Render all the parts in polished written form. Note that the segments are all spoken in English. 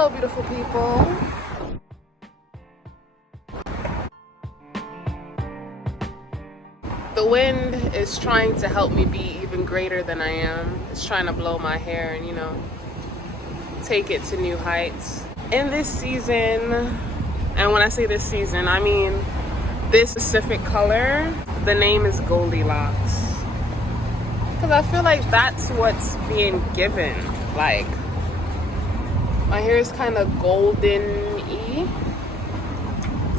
Hello, beautiful people. The wind is trying to help me be even greater than I am. It's trying to blow my hair and, take it to new heights. In this season, and when I say this season, I mean this specific color, the name is Goldilocks. Because I feel like that's what's being given. Like, my hair is kind of golden-y,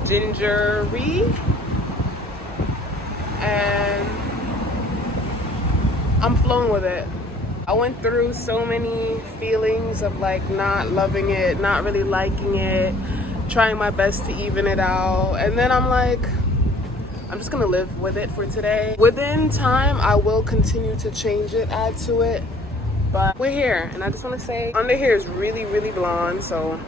gingery, and I'm flowing with it. I went through so many feelings of like not loving it, not really liking it, trying my best to even it out, and then I'm like, I'm just gonna live with it for today. Within time, I will continue to change it, add to it, but we're here. And I just wanna say, under here is really, really blonde, so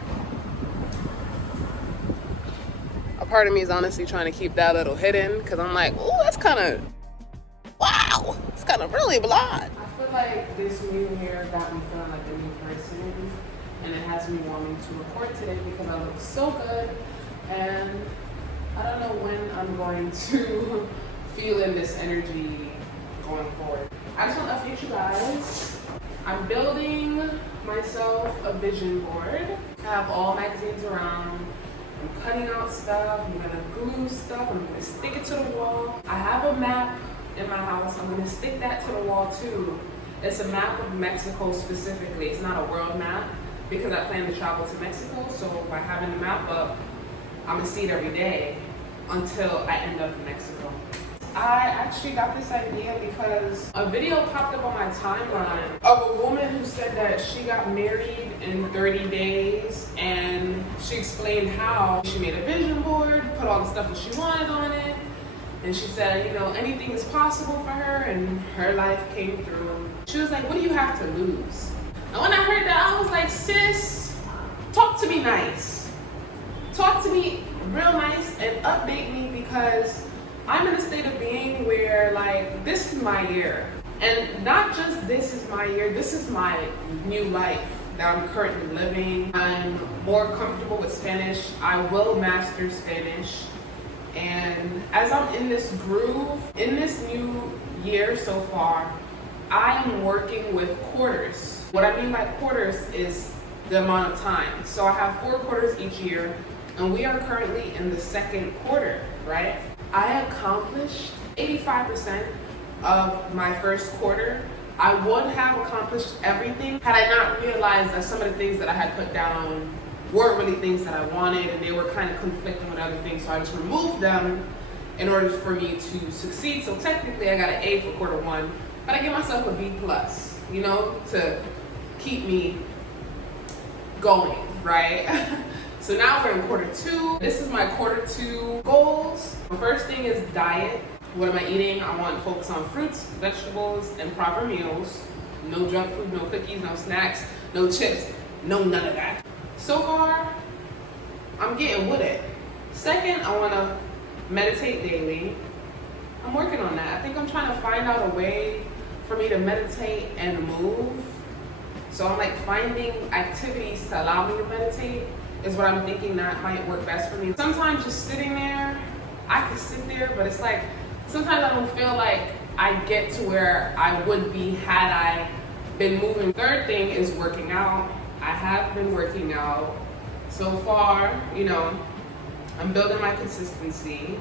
a part of me is honestly trying to keep that a little hidden, because I'm like, ooh, that's kind of, wow, it's kind of really blonde. I feel like this new hair got me feeling like a new person, and it has me wanting to record today because I look so good, and I don't know when I'm going to feel in this energy going forward. I just want to update you guys. I'm building myself a vision board. I have all magazines around. I'm cutting out stuff. I'm gonna glue stuff. I'm gonna stick it to the wall. I have a map in my house. I'm gonna stick that to the wall too. It's a map of Mexico specifically. It's not a world map because I plan to travel to Mexico. So by having the map up, I'm gonna see it every day until I end up in Mexico. I actually got this idea because a video popped up on my timeline of a woman who said that she got married in 30 days, and she explained how she made a vision board, put all the stuff that she wanted on it, and she said, anything is possible for her, and her life came through. She was like, what do you have to lose? And when I heard that, I was like, sis, talk to me nice. Talk to me real nice and update me, because I'm in a state of being where like this is my year, and not just this is my year, this is my new life that I'm currently living. I'm more comfortable with Spanish. I will master Spanish, and as I'm in this groove in this new year so far, I am working with quarters. What I mean by quarters is the amount of time. So I have 4 quarters each year, and we are currently in the 2nd quarter, right? I accomplished 85% of my first quarter. I would have accomplished everything had I not realized that some of the things that I had put down weren't really things that I wanted, and they were kind of conflicting with other things. So I just removed them in order for me to succeed. So technically I got an A for quarter 1, but I give myself a B+, to keep me going, right? So now we're in quarter 2. This is my quarter 2 goals. The first thing is diet. What am I eating? I want to focus on fruits, vegetables, and proper meals. No junk food, no cookies, no snacks, no chips, no none of that. So far, I'm getting with it. Second, I want to meditate daily. I'm working on that. I think I'm trying to find out a way for me to meditate and move. So I'm like finding activities to allow me to meditate is what I'm thinking that might work best for me. Sometimes just sitting there, I could sit there, but it's like, sometimes I don't feel like I get to where I would be had I been moving. Third thing is working out. I have been working out. So far, I'm building my consistency.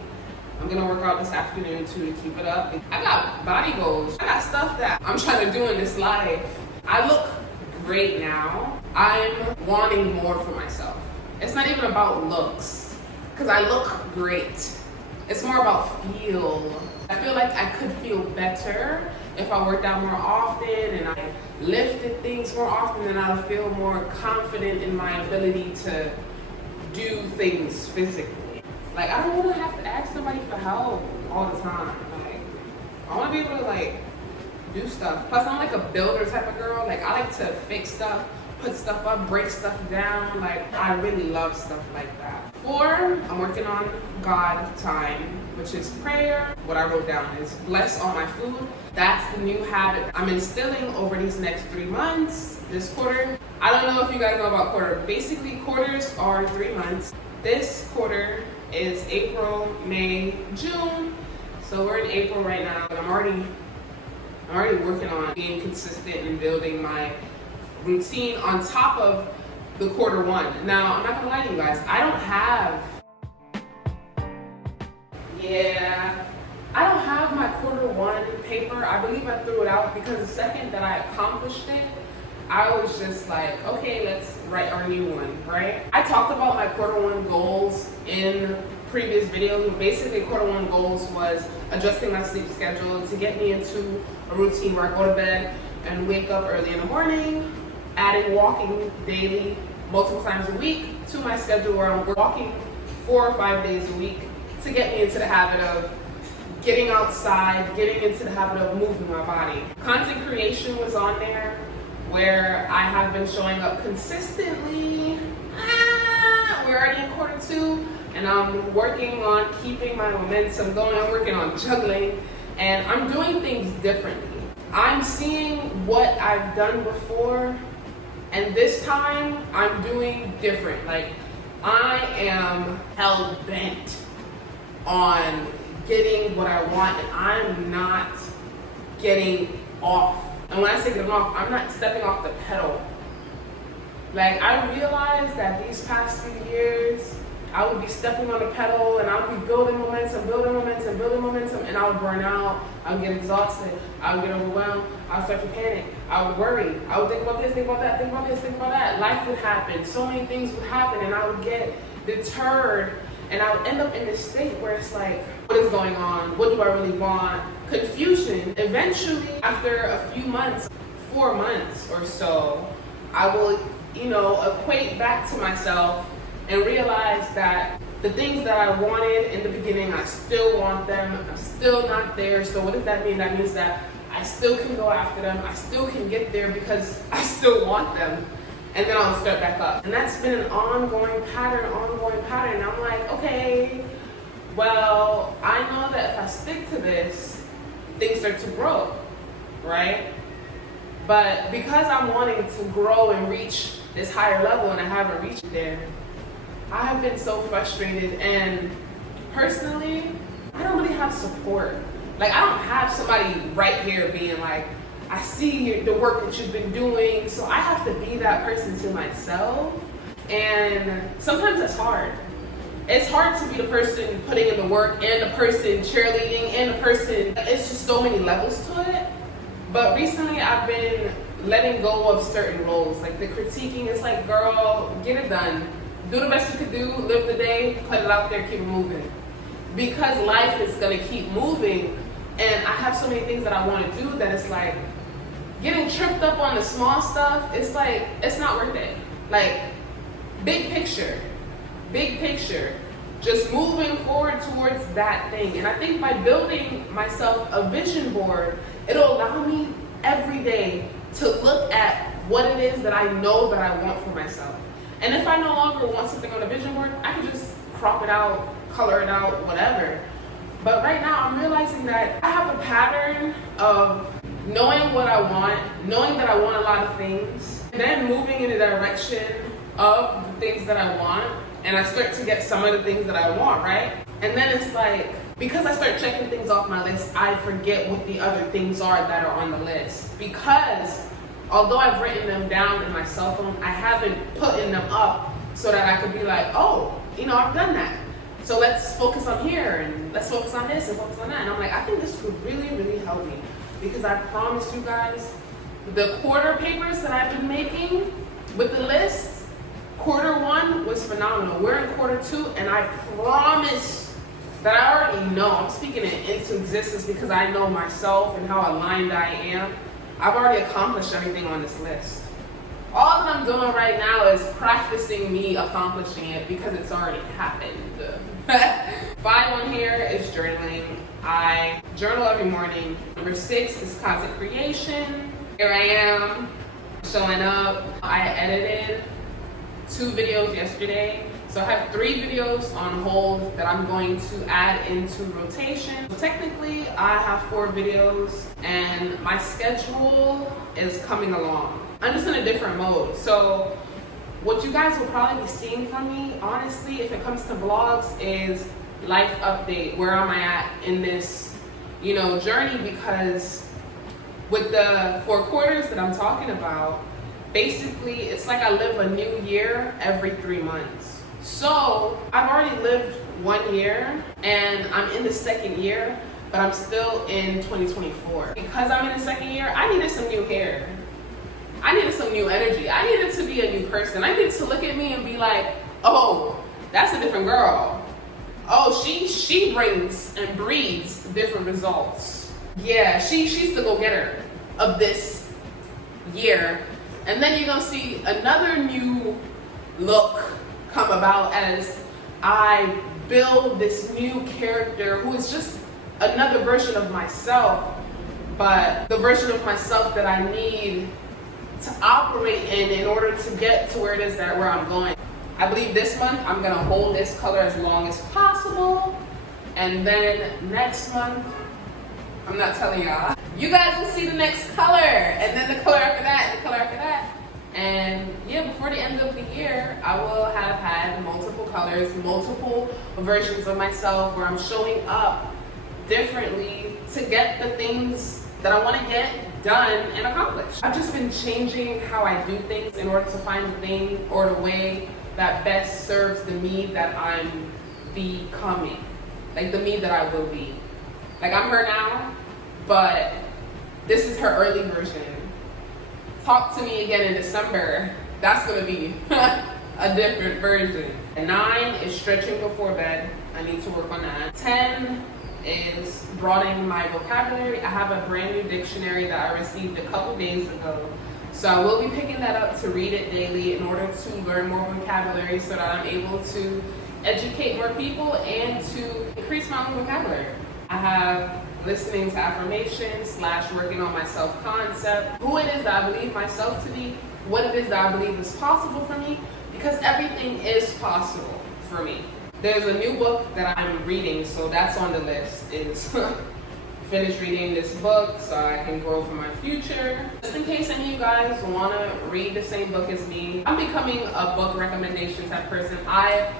I'm gonna work out this afternoon too to keep it up. I got body goals. I got stuff that I'm trying to do in this life. I look great now. I'm wanting more for myself. It's not even about looks, because I look great. It's more about feel. I feel like I could feel better if I worked out more often and I lifted things more often, and I'll feel more confident in my ability to do things physically. Like, I don't want to have to ask somebody for help all the time. Like, I want to be able to do stuff. Plus, I'm like a builder type of girl. Like, I like to fix stuff, put stuff up, break stuff down. Like, I really love stuff like that. 4, I'm working on God time, which is prayer. What I wrote down is bless all my food. That's the new habit I'm instilling over these next 3 months, this quarter. I don't know if you guys know about quarter. Basically, quarters are 3 months. This quarter is April, May, June. So we're in April right now, and I'm already working on being consistent and building my routine on top of the quarter 1. Now, I'm not gonna lie to you guys, I don't have my quarter 1 paper. I believe I threw it out because the second that I accomplished it, I was just like, okay, let's write our new one, right? I talked about my quarter 1 goals in previous videos. Basically, quarter 1 goals was adjusting my sleep schedule to get me into a routine where I go to bed and wake up early in the morning, adding walking daily, multiple times a week to my schedule where I'm walking 4 or 5 days a week to get me into the habit of getting outside, getting into the habit of moving my body. Content creation was on there where I have been showing up consistently. We're already in quarter 2 and I'm working on keeping my momentum going. I'm working on juggling and I'm doing things differently. I'm seeing what I've done before and this time I'm doing different. Like, I am hell bent on getting what I want and I'm not getting off. And when I say getting off, I'm not stepping off the pedal. Like, I realized that these past few years, I would be stepping on the pedal and I would be building momentum, and I would burn out, I would get exhausted, I would get overwhelmed, I would start to panic, I would worry, I would think about this, think about that, think about this, think about that. Life would happen, so many things would happen, and I would get deterred, and I would end up in this state where it's like, what is going on? What do I really want? Confusion. Eventually, after a few months, 4 months or so, I will, equate back to myself and realize that the things that I wanted in the beginning, I still want them. I'm still not there. So what does that mean? That means that I still can go after them. I still can get there because I still want them. And then I'll start back up. And that's been an ongoing pattern. And I'm like, okay, well, I know that if I stick to this, things start to grow, right? But because I'm wanting to grow and reach this higher level and I haven't reached there, I have been so frustrated. And personally, I don't really have support. Like, I don't have somebody right here being like, I see the work that you've been doing, so I have to be that person to myself. And sometimes it's hard. It's hard to be the person putting in the work and the person cheerleading and the person, it's just so many levels to it. But recently I've been letting go of certain roles. Like, the critiquing is like, girl, get it done. Do the best you could do, live the day, put it out there, keep it moving. Because life is gonna keep moving and I have so many things that I wanna do that it's like, getting tripped up on the small stuff, it's like, it's not worth it. Like, big picture, just moving forward towards that thing. And I think by building myself a vision board, it'll allow me every day to look at what it is that I know that I want for myself. And if I no longer want something on a vision board, I can just crop it out, color it out, whatever. But right now I'm realizing that I have a pattern of knowing what I want, knowing that I want a lot of things, and then moving in the direction of the things that I want, and I start to get some of the things that I want, right? And then it's like, because I start checking things off my list, I forget what the other things are that are on the list. Because although I've written them down in my cell phone, I haven't put them up so that I could be like, oh, I've done that. So let's focus on here, and let's focus on this, and focus on that. And I'm like, I think this could really, really help me. Because I promise you guys, the quarter papers that I've been making with the list, quarter 1 was phenomenal. We're in quarter 2, and I promise that I already know. I'm speaking it into existence because I know myself and how aligned I am. I've already accomplished everything on this list. All that I'm doing right now is practicing me accomplishing it because it's already happened. 5 on here is journaling. I journal every morning. Number 6 is content creation. Here I am Showing up. I edited 2 videos yesterday. So I have 3 videos on hold that I'm going to add into rotation. So technically, I have 4 videos and my schedule is coming along. I'm just in a different mode. So what you guys will probably be seeing from me, honestly, if it comes to vlogs, is life update. Where am I at in this, journey? Because with the 4 quarters that I'm talking about, basically it's like I live a new year every 3 months. So I've already lived 1 year and I'm in the 2nd year, but I'm still in 2024. Because I'm in the 2nd year, I needed some new hair. I needed some new energy. I needed to be a new person. I needed to look at me and be like, oh, that's a different girl. Oh, she brings and breeds different results. Yeah, she's the go-getter of this year. And then you're gonna see another new look come about as I build this new character who is just another version of myself, but the version of myself that I need to operate in order to get to where it is where I'm going. I believe this month I'm gonna hold this color as long as possible, and then next month, I'm not telling y'all, you guys will see the next color, and then the color after that, and the color after that. And yeah, before the end of the year, I will have had multiple colors, multiple versions of myself where I'm showing up differently to get the things that I want to get done and accomplished. I've just been changing how I do things in order to find the thing or the way that best serves the me that I'm becoming. Like the me that I will be. Like I'm her now, but this is her early version. Talk to me again in December. That's gonna be a different version. 9 is stretching before bed. I need to work on that. 10 is broadening my vocabulary. I have a brand new dictionary that I received a couple days ago. So I will be picking that up to read it daily in order to learn more vocabulary so that I'm able to educate more people and to increase my own vocabulary. I have listening to affirmations / working on my self-concept, who it is that I believe myself to be, what it is that I believe is possible for me, because everything is possible for me. There's a new book that I'm reading, so that's on the list, is finish reading this book so I can grow for my future. Just in case any of you guys want to read the same book as me, I'm becoming a book recommendation type person. I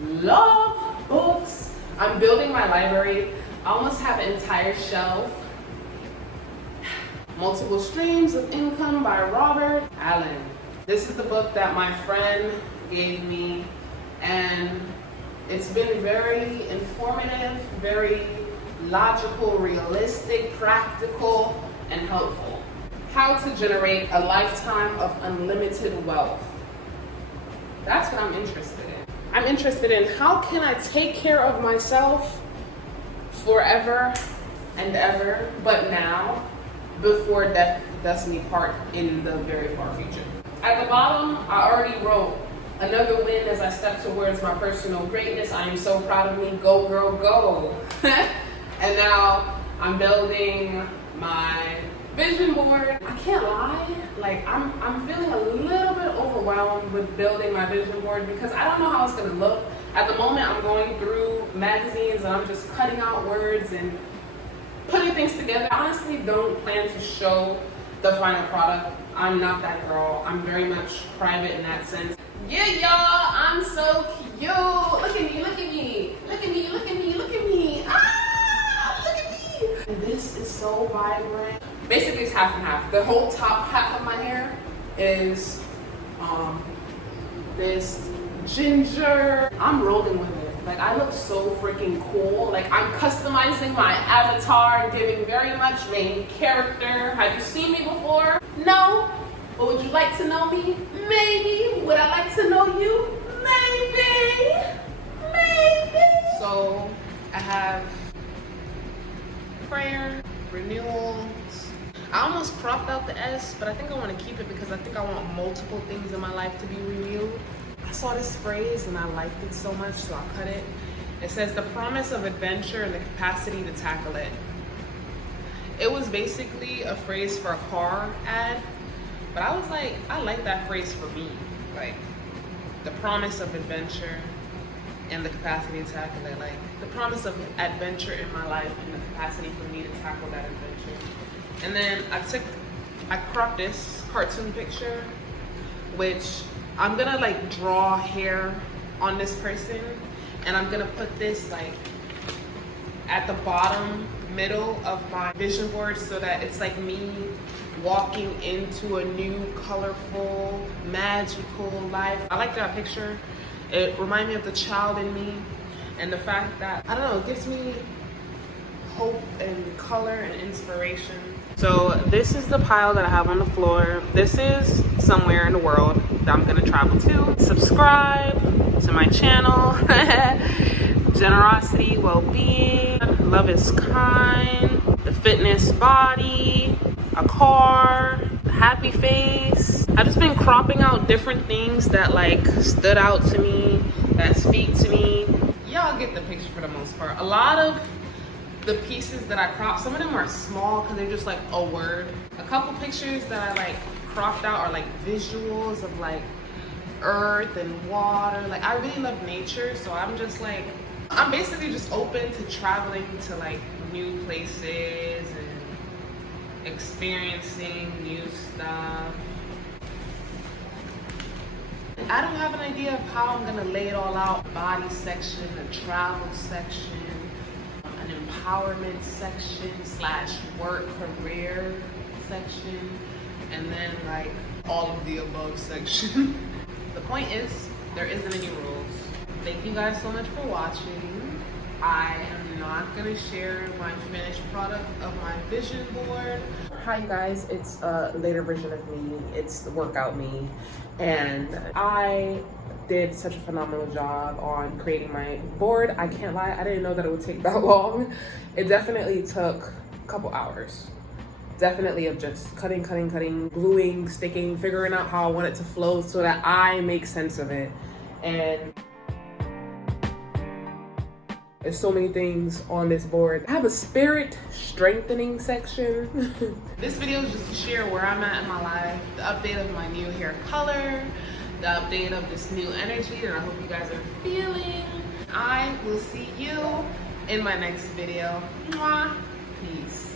love books. I'm building my library. I almost have an entire shelf. Multiple Streams of Income by Robert Allen. This is the book that my friend gave me, and it's been very informative, very logical, realistic, practical, and helpful. How to generate a lifetime of unlimited wealth. That's what I'm interested in. I'm interested in how can I take care of myself forever and ever, but now, before death does me part in the very far future. At the bottom, I already wrote, another win as I step towards my personal greatness. I am so proud of me. Go, girl, go. And now I'm building my vision board. I can't lie, like I'm feeling a little bit overwhelmed with building my vision board because I don't know how it's gonna look. At the moment, I'm going through magazines and I'm just cutting out words and putting things together. I honestly don't plan to show the final product. I'm not that girl. I'm very much private in that sense. Yeah, y'all, I'm so cute. Look at me, look at me. Look at me, look at me, look at me. Ah, look at me. And this is so vibrant. Basically, it's half and half. The whole top half of my hair is this ginger. I'm rolling with it. Like, I look so freaking cool. Like, I'm customizing my avatar and giving very much main character. Have you seen me before? No. But would you like to know me? Maybe. Would I like to know you? Maybe. Maybe. So, I have prayer, renewals. I almost cropped out the S, but I think I want to keep it because I think I want multiple things in my life to be renewed. I saw this phrase and I liked it so much, so I cut it. It says the promise of adventure and the capacity to tackle it. It was basically a phrase for a car ad, But I was like, I like that phrase for me. Like, the promise of adventure and the capacity to tackle it. Like, the promise of adventure in my life and the capacity for me to tackle that adventure. And then I cropped this cartoon picture, which I'm gonna like draw hair on this person, and I'm gonna put this like at the bottom middle of my vision board so that it's like me walking into a new, colorful, magical life. I like that picture. It reminds me of the child in me, and the fact that, I don't know, it gives me hope and color and inspiration. So this is the pile that I have on the floor. This is somewhere in the world that I'm gonna travel to. Subscribe to my channel. Generosity, well-being, love is kind, the fitness body, a car, happy face. I've just been cropping out different things that like stood out to me, that speak to me. Y'all get the picture for the most part. A lot of the pieces that I cropped, some of them are small because they're just like a word. A couple pictures that I like cropped out are like visuals of like earth and water. Like, I really love nature, so I'm just like, I'm basically just open to traveling to like new places and experiencing new stuff. I don't have an idea of how I'm gonna lay it all out. Body section, a travel section, an empowerment section / work career section, and then like all of the above section. The point is, there isn't any rules. Thank you guys so much for watching. I am not gonna share my finished product of my vision board. Hi you guys, it's a later version of me. It's the workout me. And I did such a phenomenal job on creating my board. I can't lie, I didn't know that it would take that long. It definitely took a couple hours. Definitely of just cutting, gluing, sticking, figuring out how I want it to flow so that I make sense of it. And there's so many things on this board. I have a spirit strengthening section. This video is just to share where I'm at in my life, the update of my new hair color, the update of this new energy that I hope you guys are feeling. I will see you in my next video. Mwah. Peace.